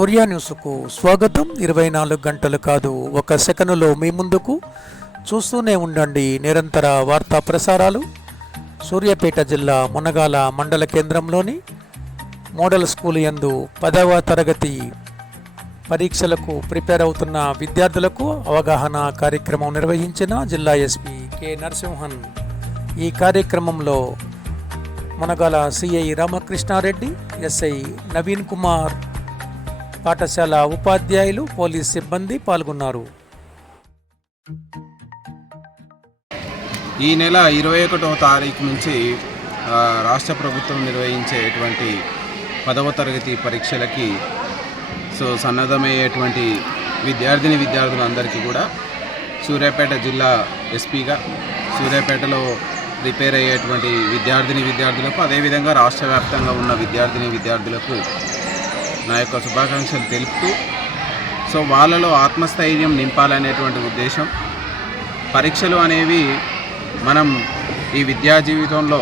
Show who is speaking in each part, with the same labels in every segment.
Speaker 1: సూర్య న్యూస్కు స్వాగతం. ఇరవై నాలుగు గంటలు కాదు ఒక సెకనులో మీ ముందుకు చూస్తూనే ఉండండి నిరంతర వార్తా ప్రసారాలు. సూర్యాపేట జిల్లా మునగాల మండల కేంద్రంలోని మోడల్ స్కూల్ యందు పదవ తరగతి పరీక్షలకు ప్రిపేర్ అవుతున్న విద్యార్థులకు అవగాహన కార్యక్రమం నిర్వహించిన జిల్లా ఎస్పీ కె నరసింహన్. ఈ కార్యక్రమంలో మునగాల సిఐ రామకృష్ణారెడ్డి ఎస్ఐ నవీన్ కుమార్ పాఠశాల ఉపాధ్యాయులు పోలీస్ సిబ్బంది పాల్గొన్నారు.
Speaker 2: ఈ నెల ఇరవై ఒకటవ తారీఖు నుంచి రాష్ట్ర ప్రభుత్వం నిర్వహించేటువంటి పదవ తరగతి పరీక్షలకి సో సన్నద్ధమయ్యేటువంటి విద్యార్థిని విద్యార్థులందరికీ కూడా సూర్యాపేట జిల్లా ఎస్పీగా సూర్యాపేటలో ప్రిపేర్ అయ్యేటువంటి విద్యార్థిని విద్యార్థులకు అదేవిధంగా రాష్ట్ర వ్యాప్తంగా ఉన్న విద్యార్థిని విద్యార్థులకు నా యొక్క శుభాకాంక్షలు తెలుపుతూ సో వాళ్ళలో ఆత్మస్థైర్యం నింపాలనేటువంటి ఉద్దేశం. పరీక్షలు అనేవి మనం ఈ విద్యా జీవితంలో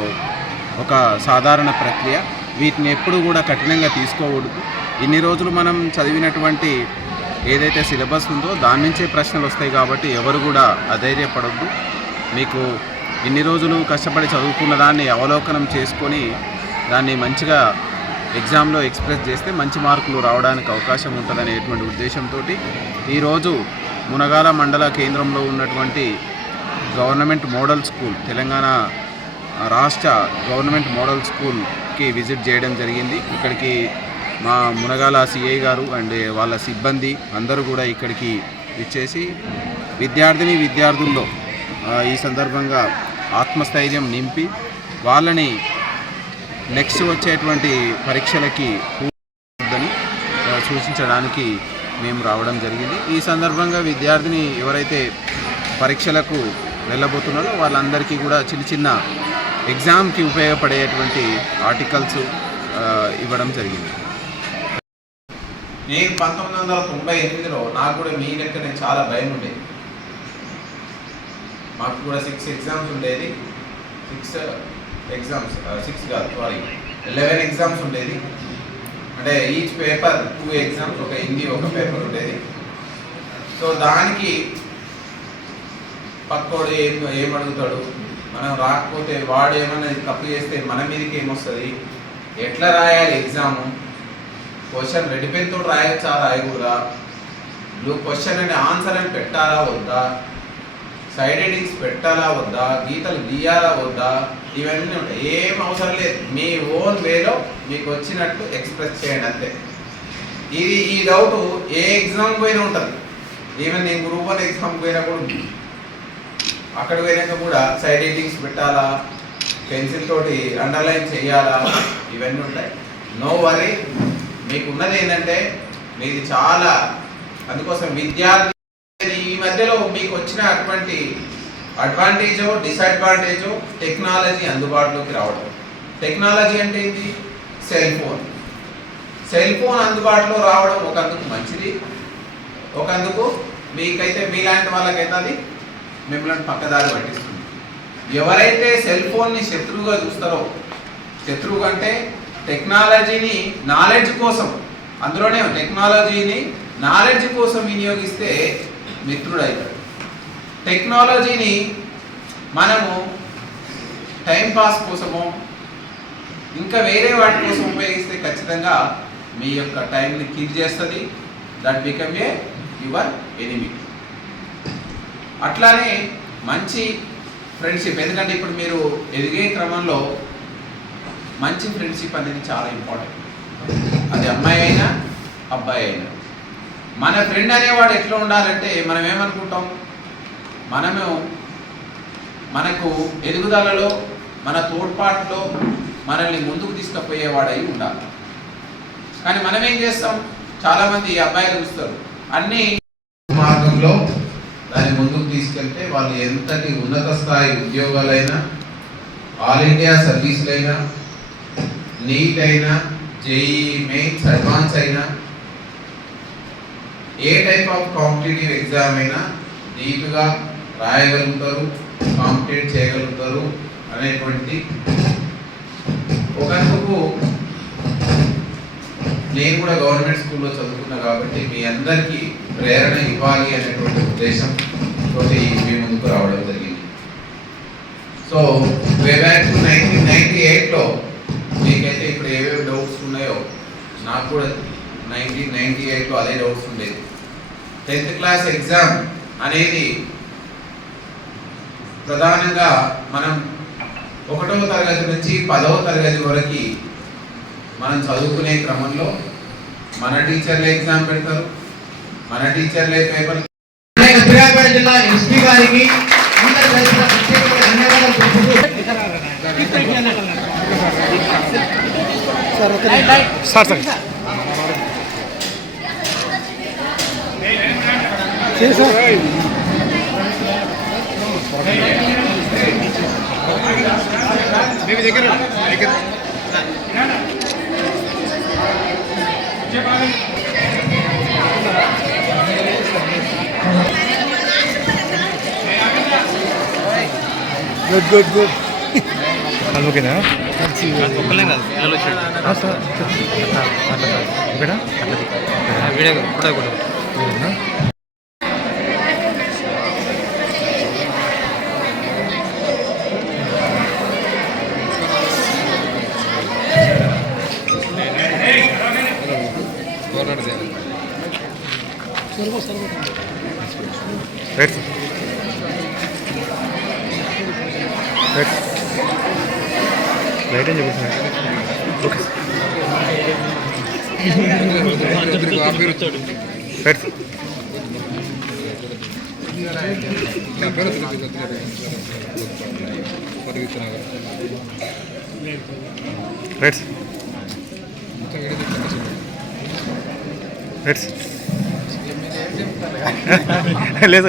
Speaker 2: ఒక సాధారణ ప్రక్రియ. వీటిని ఎప్పుడు కూడా కఠినంగా తీసుకోకూడదు. ఇన్ని రోజులు మనం చదివినటువంటి ఏదైతే సిలబస్ ఉందో దాని నుంచే ప్రశ్నలు వస్తాయి కాబట్టి ఎవరు కూడా అధైర్యపడొద్దు. మీకు ఇన్ని రోజులు కష్టపడి చదువుకున్న దాన్ని అవలోకనం చేసుకొని దాన్ని మంచిగా ఎగ్జామ్లో ఎక్స్ప్రెస్ చేస్తే మంచి మార్కులు రావడానికి అవకాశం ఉంటుందనేటువంటి ఉద్దేశంతో ఈరోజు మునగాల మండల కేంద్రంలో ఉన్నటువంటి గవర్నమెంట్ మోడల్ స్కూల్ తెలంగాణ రాష్ట్ర గవర్నమెంట్ మోడల్ స్కూల్కి విజిట్ చేయడం జరిగింది. ఇక్కడికి మా మునగాల సిఐ గారు అండ్ వాళ్ళ సిబ్బంది అందరూ కూడా ఇక్కడికి ఇచ్చేసి విద్యార్థిని విద్యార్థుల్లో ఈ సందర్భంగా ఆత్మస్థైర్యం నింపి వాళ్ళని నెక్స్ట్ వచ్చేటువంటి పరీక్షలకి వద్దని సూచించడానికి మేము రావడం జరిగింది. ఈ సందర్భంగా విద్యార్థిని ఎవరైతే పరీక్షలకు వెళ్ళబోతున్నారో వాళ్ళందరికీ కూడా చిన్న చిన్న ఎగ్జామ్కి ఉపయోగపడేటువంటి ఆర్టికల్స్ ఇవ్వడం జరిగింది. నేను పంతొమ్మిది వందల తొంభై ఎనిమిదిలో నాకు కూడా మీ లెక్కనే చాలా భయం ఉండేది మాకు కూడా సిక్స్ ఎగ్జామ్స్ ఉండేది. సిక్స్ ఎగ్జామ్స్ సిక్స్ uh, కాదు సారీ లెవెన్ ఎగ్జామ్స్ ఉండేది. అంటే ఈచ్ పేపర్ టూ ఎగ్జామ్స్ ఒక హిందీ ఒక పేపర్ ఉండేది. సో దానికి పక్కోడు ఏం ఏం అడుగుతాడు? మనం రాకపోతే వాడు ఏమన్నా తప్పు చేస్తే మన మీదకి ఏమొస్తుంది? ఎట్లా రాయాలి ఎగ్జాము క్వశ్చన్ రెడ్ పెన్తో రాయొచ్చా? రాయకూడదా? బ్లూ క్వశ్చన్ అని ఆన్సర్ అని పెట్టాలా వద్దా? సైడ్ ఎడింగ్స్ పెట్టాలా వద్దా? గీతలు గీయాలా వద్దా? ఇవన్నీ ఉంటాయి. ఏం అవసరం లేదు. మీ ఓన్ వేలో మీకు వచ్చినట్టు ఎక్స్ప్రెస్ చేయండి అంతే. ఇది ఈ డౌట్ ఏ ఎగ్జామ్ పోయినా ఉంటుంది. ఈవెన్ నేను గ్రూప్ వన్ ఎగ్జామ్ పోయినా కూడా అక్కడ పోయినాక కూడా సైడ్ ఎడింగ్స్ పెట్టాలా? పెన్సిల్ తోటి అండర్లైన్ చేయాలా? ఇవన్నీ ఉంటాయి. No worry. మీకు ఉన్నది ఏంటంటే మీది చాలా. అందుకోసం విద్యార్థి మధ్యలో మీకు వచ్చిన అటువంటి అడ్వాంటేజో డిసడ్వాంటేజో టెక్నాలజీ అందుబాటులోకి రావడం. టెక్నాలజీ అంటే ఏంటి? సెల్ ఫోన్ సెల్ ఫోన్ అందుబాటులో రావడం ఒకందుకు మంచిది. ఒకందుకు మీకైతే మీలాంటి వాళ్ళకైతే అది మిమ్మల్ని పక్కదారి పట్టిస్తుంది. ఎవరైతే సెల్ ఫోన్ని శత్రువుగా చూస్తారో శత్రువు అంటే టెక్నాలజీని నాలెడ్జ్ కోసం అందులోనే టెక్నాలజీని నాలెడ్జ్ కోసం వినియోగిస్తే మిత్రుడైతాడు టెక్నాలజీని మనము టైం పాస్ కోసమో ఇంకా వేరే వాటి కోసం ఉపయోగిస్తే ఖచ్చితంగా మీ యొక్క టైంని కిల్ చేస్తుంది. That become a your enemy. అట్లానే మంచి ఫ్రెండ్షిప్ ఎందుకంటే ఇప్పుడు మీరు ఎదిగే క్రమంలో మంచి ఫ్రెండ్షిప్ అనేది చాలా ఇంపార్టెంట్. అది అమ్మాయి అయినా అబ్బాయి అయినా. మన ఫ్రెండ్ అనేవాడు ఎట్లా ఉండాలంటే మనం ఏమనుకుంటాం? మనము మనకు ఎదుగుదలలో మన తోడ్పాటులో మనల్ని ముందుకు తీసుకుపోయేవాడై ఉండాలి. కానీ మనం ఏం చేస్తాం? చాలామంది అబ్బాయిలు చూస్తారు. అన్నీ మార్గంలో దాన్ని ముందుకు తీసుకెళ్తే వాళ్ళు ఎంతటి ఉన్నత స్థాయి ఉద్యోగాలైనా ఆల్ ఇండియా సర్వీసులైనా నీట్ అయినా జేఈ మెయిన్స్ అడ్వాన్స్ అయినా a type of competitive exam అయినా నీట్గా రాయగలుగుతారు కాంపిటేట్ చేయగలుగుతారు అనేటువంటి ఒకందుకు నేను కూడా గవర్నమెంట్ స్కూల్లో చదువుకున్నా కాబట్టి మీ అందరికీ ప్రేరణ ఇవ్వాలి అనేటువంటి ఉద్దేశం తోటి మీ ముందుకు రావడం జరిగింది. So way back nineteen ninety ఎయిట్లో మీకైతే ఇప్పుడు ఏవేవి డౌట్స్ ఉన్నాయో నాకు కూడా నైన్టీన్ నైన్టీ ఎయిట్లో అదే డౌట్స్ ఉండేది. టెన్త్ క్లాస్ ఎగ్జామ్ అనేది ప్రధానంగా మనం ఒకటవ తరగతి నుంచి పదవ తరగతి వరకు మనం చదువుకునే క్రమంలో మన టీచర్లే ఎగ్జామ్ పెడతారు. మన టీచర్లే పేపర్
Speaker 3: అనేక సూర్యాపేట జిల్లా ఎస్పీ గారికి అందరి తరఫున ప్రత్యేక ధన్యవాదాలు తెలుపుతూ
Speaker 1: గుడ్ గుడ్ గుడ్
Speaker 4: ఓకేనా
Speaker 5: ఒక్కలే కాదు పిల్లలు వచ్చాడు
Speaker 4: ఓకేనా
Speaker 5: వీడియో ఫోటో కూడా
Speaker 4: రైట్ రైట్ రైట్ అని చెప్తున్నా ఓకే. రైట్ రైట్ రైట్ లేదు